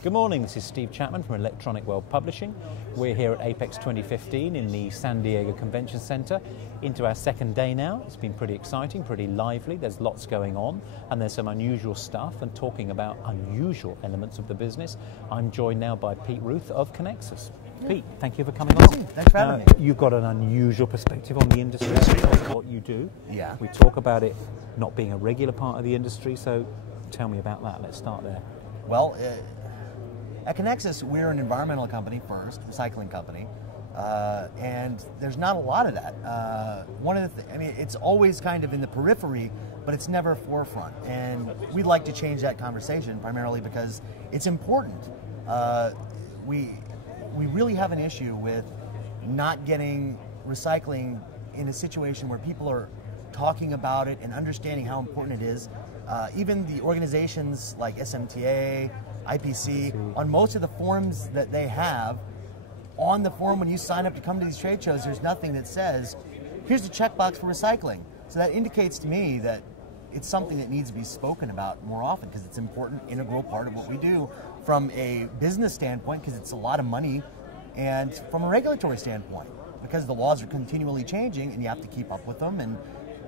Good morning, this is Steve Chapman from Electronic World Publishing. We're here at Apex 2015 in the San Diego Convention Center, into our second day now. It's been pretty exciting, pretty lively, there's lots going on, and there's some unusual stuff, and talking about unusual elements of the business, I'm joined now by Ruth of Conecus. Pete, thank you for coming on. Thanks for having me. You've got an unusual perspective on the industry, what you do. Yeah. We talk about it not being a regular part of the industry, so tell me about that. Let's start there. Well, at Conexus, we're an environmental company first, recycling company, and there's not a lot of that. It's always kind of in the periphery, but it's never forefront. And we'd like to change that conversation primarily because it's important. We really have an issue with not getting recycling in a situation where people are talking about it and understanding how important it is. Even the organizations like SMTA, IPC, on most of the forms that they have, on the form when you sign up to come to these trade shows, there's nothing that says, here's the checkbox for recycling. So that indicates to me that it's something that needs to be spoken about more often because it's an important, integral part of what we do from a business standpoint because it's a lot of money, and from a regulatory standpoint because the laws are continually changing and you have to keep up with them, and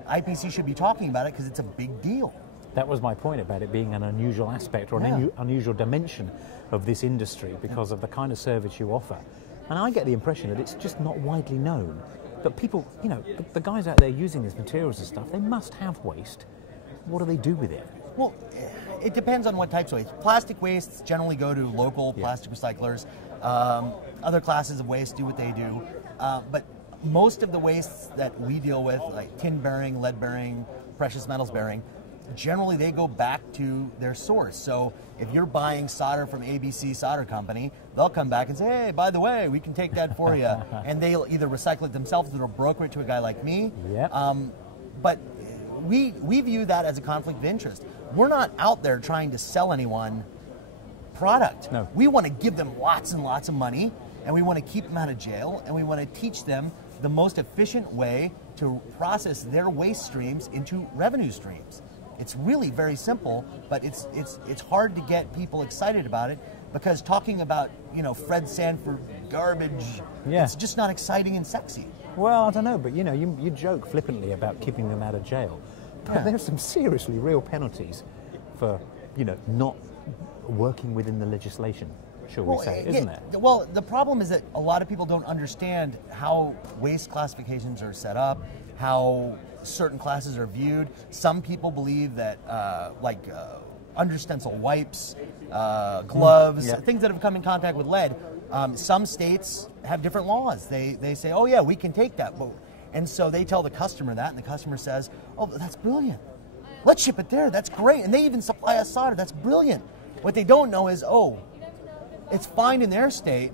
IPC should be talking about it because it's a big deal. That was my point about it being an unusual aspect or an unusual dimension of this industry because of the kind of service you offer. And I get the impression that it's just not widely known. But people, you know, the guys out there using these materials and stuff, they must have waste. What do they do with it? Well, it depends on what types of waste. Plastic wastes generally go to local plastic recyclers. Other classes of waste do what they do. But most of the wastes that we deal with, like tin bearing, lead bearing, precious metals bearing, generally they go back to their source. So if you're buying solder from ABC Solder Company, they'll come back and say, hey, by the way, we can take that for you. And they'll either recycle it themselves or they'll broker it to a guy like me. Yep. But we view that as a conflict of interest. We're not out there trying to sell anyone product. No. We want to give them lots and lots of money, and we want to keep them out of jail, and we want to teach them the most efficient way to process their waste streams into revenue streams. It's really very simple, but it's hard to get people excited about it because talking about, you know, Fred Sanford garbage, it's just not exciting and sexy. Well, I don't know, but you know, you joke flippantly about keeping them out of jail, but there's some seriously real penalties for, you know, not working within the legislation, shall we say, isn't there? Well, the problem is that a lot of people don't understand how waste classifications are set up, how certain classes are viewed. Some people believe that under stencil wipes, gloves, things that have come in contact with lead, some states have different laws. They say, oh yeah, we can take that. And so they tell the customer that, and the customer says, oh, that's brilliant. Let's ship it there, that's great. And they even supply us solder, that's brilliant. What they don't know is, oh, it's fine in their state,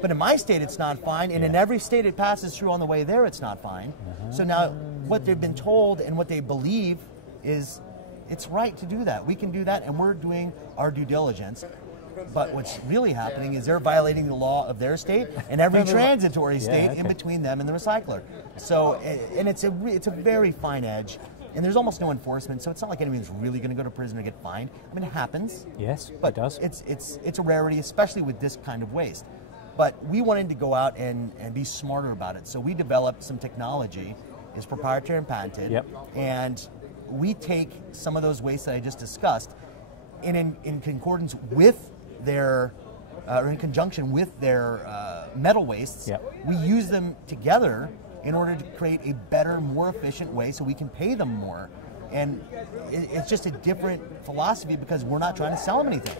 but in my state it's not fine, and in every state it passes through on the way there it's not fine. So now what they've been told and what they believe is it's right to do that. We can do that, and we're doing our due diligence. But what's really happening is they're violating the law of their state and every transitory state in between them and the recycler. So, and it's a very fine edge. And there's almost no enforcement, so it's not like anyone's really going to go to prison or get fined. I mean, it happens. Yes, but it does. It's a rarity, especially with this kind of waste. But we wanted to go out and be smarter about it. So we developed some technology. It's proprietary and patented. And we take some of those wastes that I just discussed, in concordance with their, or in conjunction with their metal wastes, we use them together in order to create a better, more efficient way so we can pay them more. And it's just a different philosophy because we're not trying to sell them anything.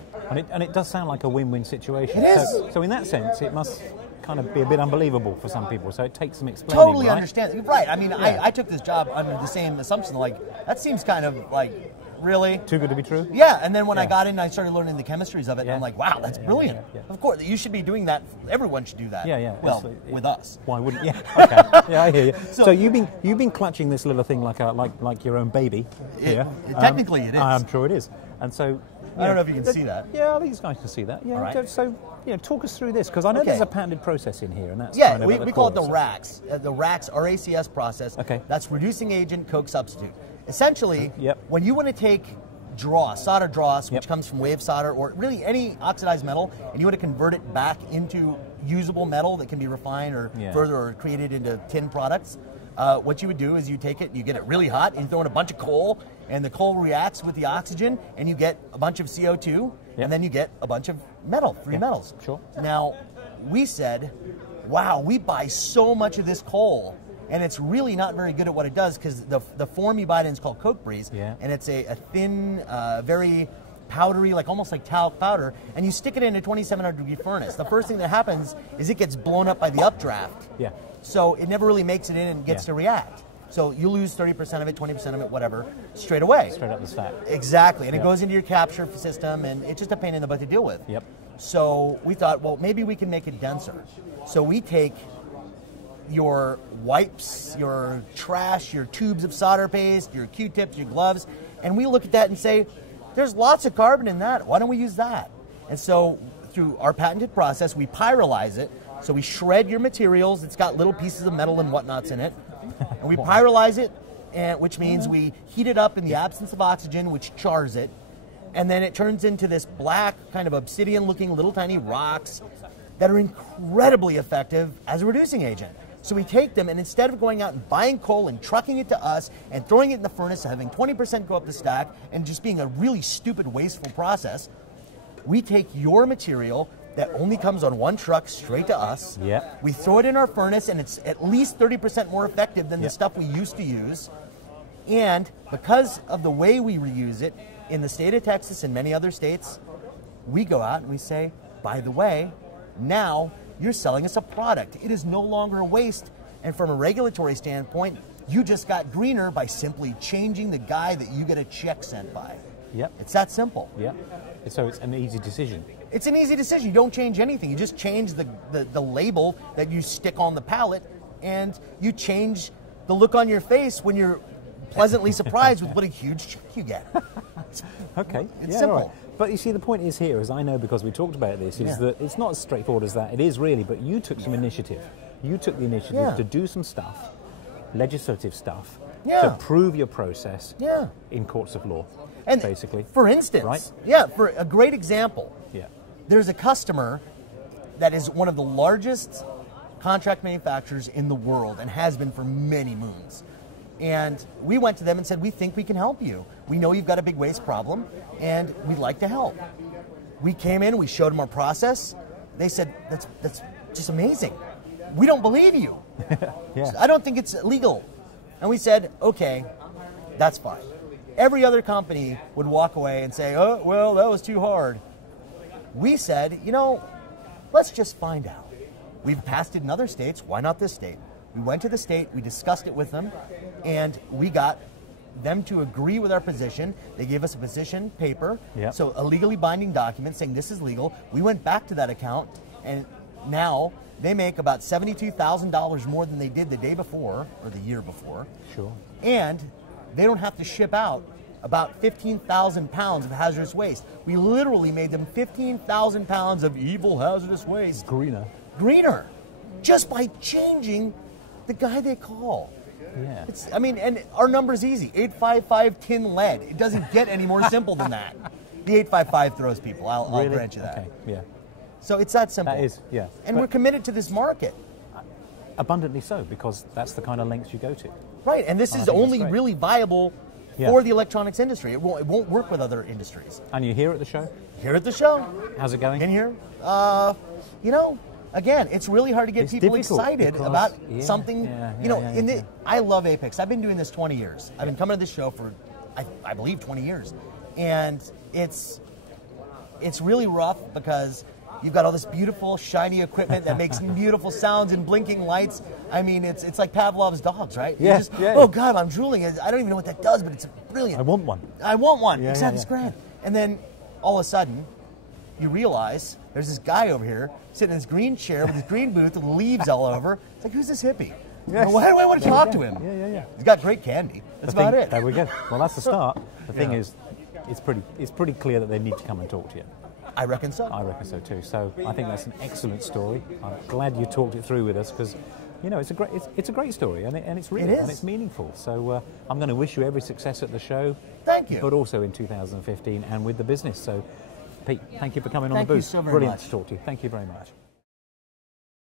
And it does sound like a win-win situation. It is. So in that sense, it must kind of be a bit unbelievable for some people, so it takes some explaining, Totally understand. Right, I mean, I took this job under the same assumption, like, that seems kind of like, really? Too good to be true? Yeah, and then when I got in, I started learning the chemistries of it, and I'm like, wow, that's brilliant. Of course, you should be doing that. Everyone should do that. Well, absolutely. With us. Why wouldn't? Yeah. Okay. Yeah, I hear you. So you've been clutching this little thing like your own baby. Technically, it is. I'm sure it is. And so I don't know if you can see that. Yeah, I think you guys can see that. Yeah. Right. So talk us through this because I know there's a patented process in here, and that's kind of we call it the RACS. The RACS RACS process. Okay. That's reducing agent Coke substitute. Essentially, when you want to take solder dross, which comes from wave solder, or really any oxidized metal, and you want to convert it back into usable metal that can be refined or further or created into tin products, what you would do is you take it, you get it really hot, and you throw in a bunch of coal, and the coal reacts with the oxygen, and you get a bunch of CO2, and then you get a bunch of metal, free metals. Sure. Now, we said, wow, we buy so much of this coal, and it's really not very good at what it does, because the form you buy it in is called coke breeze, and it's a thin, very powdery, like almost like talc powder, and you stick it in a 2700 degree furnace. The first thing that happens is it gets blown up by the updraft. Yeah. So it never really makes it in and gets to react. So you lose 30% of it, 20% of it, whatever, straight away. Straight up the stack. Exactly, and it goes into your capture system, and it's just a pain in the butt to deal with. Yep. So we thought, well, maybe we can make it denser. So we take your wipes, your trash, your tubes of solder paste, your Q-tips, your gloves, and we look at that and say, there's lots of carbon in that. Why don't we use that? And so through our patented process, we pyrolyze it. So we shred your materials. It's got little pieces of metal and whatnots in it. And we pyrolyze it, which means we heat it up in the absence of oxygen, which chars it. And then it turns into this black, kind of obsidian-looking little tiny rocks that are incredibly effective as a reducing agent. So we take them, and instead of going out and buying coal and trucking it to us and throwing it in the furnace, having 20% go up the stack, and just being a really stupid, wasteful process, we take your material that only comes on one truck straight to us. We throw it in our furnace, and it's at least 30% more effective than the stuff we used to use. And because of the way we reuse it, in the state of Texas and many other states, we go out and we say, by the way, now you're selling us a product. It is no longer a waste. And from a regulatory standpoint, you just got greener by simply changing the guy that you get a check sent by. It's that simple. So it's an easy decision. It's an easy decision. You don't change anything. You just change the label that you stick on the pallet, and you change the look on your face when you're pleasantly surprised with what a huge check you get. Okay. It's simple. Right. But you see, the point is here, as I know because we talked about this, is that it's not as straightforward as that. It is really, but you took some initiative. You took the initiative to do some stuff, legislative stuff, to prove your process in courts of law, and basically. For instance, right? For a great example, there's a customer that is one of the largest contract manufacturers in the world and has been for many moons. And we went to them and said, we think we can help you. We know you've got a big waste problem, and we'd like to help. We came in, we showed them our process. They said, that's just amazing. We don't believe you. I don't think it's legal. And we said, okay, that's fine. Every other company would walk away and say, oh, well, that was too hard. We said, you know, let's just find out. We've passed it in other states. Why not this state? We went to the state, we discussed it with them, and we got them to agree with our position. They gave us a position paper, so a legally binding document saying this is legal. We went back to that account, and now they make about $72,000 more than they did the day before, or the year before. And they don't have to ship out about 15,000 pounds of hazardous waste. We literally made them 15,000 pounds of evil hazardous waste. Greener. Just by changing the guy they call. I mean, and our number's easy. 855 tin lead. It doesn't get any more simple than that. The 855 throws people. I'll grant you that. So it's that simple. That is, And we're committed to this market. Abundantly so, because that's the kind of lengths you go to. Right, and this is only really viable for the electronics industry. It won't work with other industries. And you're here at the show? Here at the show. How's it going? In here. You know, again, it's really hard to get people excited about something. I love Apex. I've been doing this 20 years. I've been coming to this show for, I believe, 20 years. And it's really rough because you've got all this beautiful, shiny equipment that makes beautiful sounds and blinking lights. I mean, it's like Pavlov's dogs, right? Oh, God, I'm drooling. I don't even know what that does, but it's brilliant. I want one. I want one. Exactly, it's grand. And then all of a sudden, you realize there's this guy over here sitting in his green chair with his green booth with leaves all over. It's like, who's this hippie? Why do I want to talk to him? He's got great candy. That's about it. There we go. Well, that's the start. The thing is, it's pretty clear that they need to come and talk to you. I reckon so. I reckon so too. So I think that's an excellent story. I'm glad you talked it through with us because you know, it's a great story, and it's real, and it's meaningful. So I'm going to wish you every success at the show. Thank you. But also in 2015 and with the business. So, Pete, thank you for coming on the booth. Thank you so very much. Brilliant to talk to you. Thank you very much.